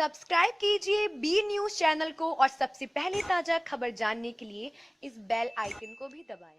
Subscribe कीजिए B news channel को और सबसे पहले ताज़ा खबर जानने के लिए इस बेल आइकन को भी दबाएं।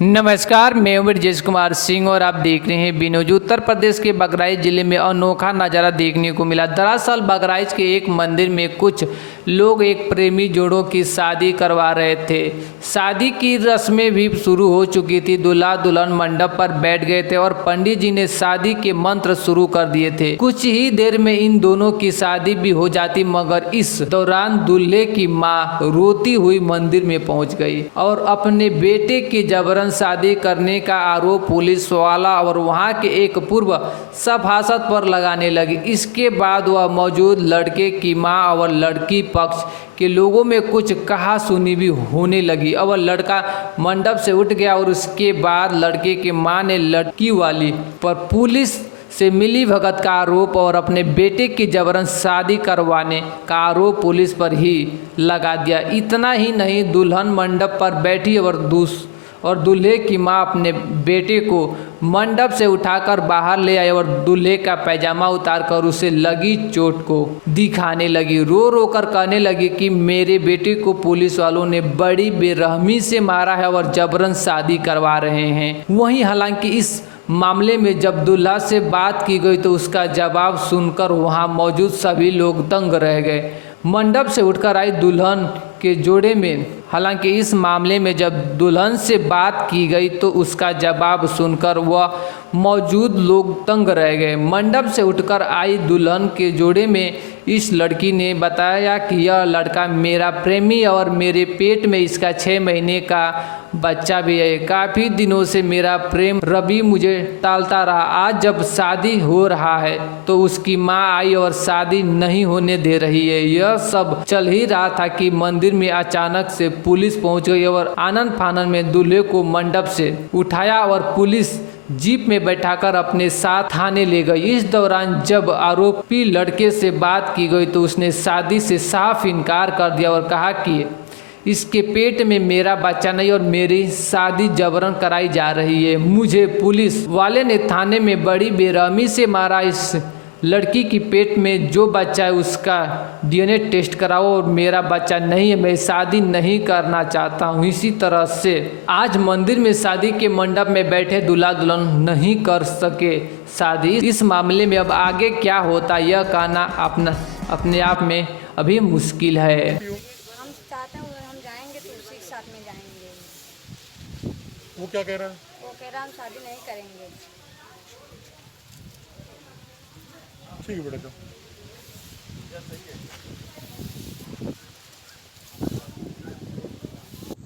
नमस्कार, मैं हूं ब्रजेश कुमार सिंह और आप देख रहे हैं बी न्यूज। उत्तर प्रदेश के बहराइच जिले में अनोखा नज़ारा देखने को मिला। दरअसल बहराइच के एक मंदिर में कुछ लोग एक प्रेमी जोड़ों की शादी करवा रहे थे। शादी की रस्में भी शुरू हो चुकी थी। दूल्हा दुल्हन मंडप पर बैठ गए थे और पंडित जी ने शादी के मंत्र शुरू कर दिए थे। कुछ ही देर में इन दोनों की शादी भी हो जाती, मगर इस दौरान दूल्हे की माँ रोती हुई मंदिर में पहुंच गई और अपने बेटे की जबरन शादी करने का आरोप पुलिस वाला और वहां के एक पूर्व सभासद पर लगाने लगी। इसके बाद वह मौजूद लड़के की मां और लड़की पक्ष के लोगों में कुछ कहा सुनी भी होने लगी। अब लड़का मंडप से उठ गया और उसके बाद लड़के की मां ने लड़की वाली पर पुलिस से मिली भगत का आरोप और अपने बेटे की जबरन शादी करवाने का आरोप पुलिस पर ही लगा दिया। इतना ही नहीं, दुल्हन मंडप पर बैठी और दूल्हे की मां अपने बेटे को मंडप से उठाकर बाहर ले आई और दूल्हे का पैजामा उतारकर उसे लगी चोट को दिखाने लगी। रो रो कर कहने लगी कि मेरे बेटे को पुलिस वालों ने बड़ी बेरहमी से मारा है और जबरन शादी करवा रहे हैं। वहीं हालांकि इस मामले में जब दूल्हा से बात की गई तो उसका जवाब सुनकर वहां मौजूद सभी लोग दंग रह गए। मंडप से उठकर आई दुल्हन के जोड़े में हालांकि इस मामले में जब दुल्हन से बात की गई तो उसका जवाब सुनकर वह मौजूद लोग तंग रह गए। मंडप से उठकर आई दुल्हन के जोड़े में इस लड़की ने बताया कि यह लड़का मेरा प्रेमी और मेरे पेट में इसका 6 महीने का बच्चा भी है। काफ़ी दिनों से मेरा प्रेम रवि मुझे टालता रहा। आज जब शादी हो रहा है तो उसकी माँ आई और शादी नहीं होने दे रही है। यह सब चल ही रहा था कि मंदिर में अचानक से पुलिस पहुंच गई और आनन फानन में दूल्हे को मंडप से उठाया और पुलिस जीप में बैठाकर अपने साथ थाने ले गई। इस दौरान जब आरोपी लड़के से बात की गई तो उसने शादी से साफ इनकार कर दिया और कहा कि इसके पेट में मेरा बच्चा नहीं और मेरी शादी जबरन कराई जा रही है। मुझे पुलिस वाले ने थाने में बड़ी बेरहमी से मारा। इस लड़की की पेट में जो बच्चा है उसका DNA टेस्ट कराओ और मेरा बच्चा नहीं है। मैं शादी नहीं करना चाहता हूँ। इसी तरह से आज मंदिर में शादी के मंडप में बैठे दूल्हा दुल्हन नहीं कर सके शादी। इस मामले में अब आगे क्या होता यह कहना अपने आप में अभी मुश्किल है। हम चाहते हैं हम जाएंगे तो उसी के साथ में जाएंगे। वो क्या कह रहा है? वो कह रहा हम शादी नहीं करेंगे। ठीक है बेटा,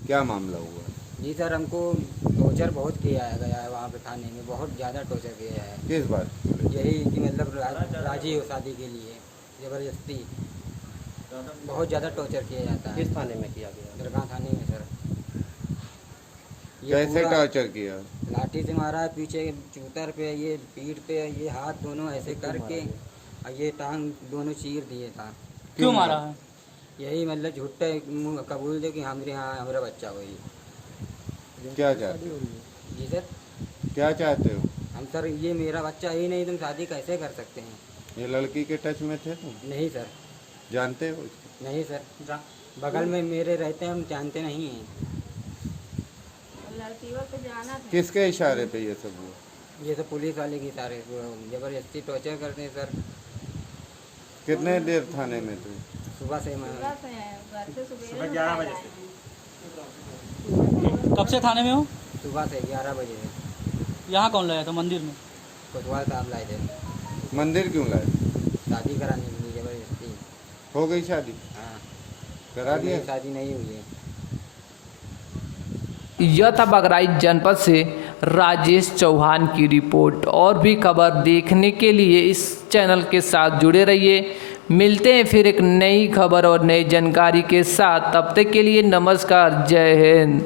क्या मामला हुआ? जी सर, हमको टॉर्चर बहुत किया गया है वहाँ पे थाने में, बहुत ज़्यादा टॉर्चर किया है। किस बात? यही कि मतलब राजी हो शादी के लिए ज़बरदस्ती बहुत ज़्यादा टॉर्चर किया जाता है। किस थाने में किया गया? दरगाह थाने में सर। कैसे टॉर्चर किया? लाठी से मारा है, पीछे चूतर पे, ये पीठ पे, ये हाथ दोनों ऐसे करके और ये टांग दोनों चीर दिए था। क्यों मारा है? यही मतलब झूठे मुँह कबूल दे कि हमारा बच्चा वही। क्या चाहते हो? जी सर, क्या चाहते हो? हम सर ये मेरा बच्चा ही नहीं, तुम शादी कैसे कर सकते हैं? ये लड़की के टच में थे तुम? नहीं सर। जानते हो इसको? नहीं सर, बगल में मेरे रहते हैं, हम जानते नहीं हैं। किसके इशारे पे ये सब हुआ? ये सब पुलिस वाले की सारे जबरदस्ती टॉर्चर करते हैं सर। कितने देर थाने में थे? सुबह से मैं सुबह 11 बजे से। कब से थाने में हो? सुबह से 11 बजे से। यहाँ कौन लाया था मंदिर में? कोतवाल साहब लाए थे मंदिर क्यों लाए? शादी कराने के लिए जबरदस्ती। हो गई शादी? हाँ, करा दिया? शादी नहीं हुई है। यह था बहराइच जनपद से राजेश चौहान की रिपोर्ट। और भी खबर देखने के लिए इस चैनल के साथ जुड़े रहिए। मिलते हैं फिर एक नई खबर और नई जानकारी के साथ। तब तक के लिए नमस्कार, जय हिंद।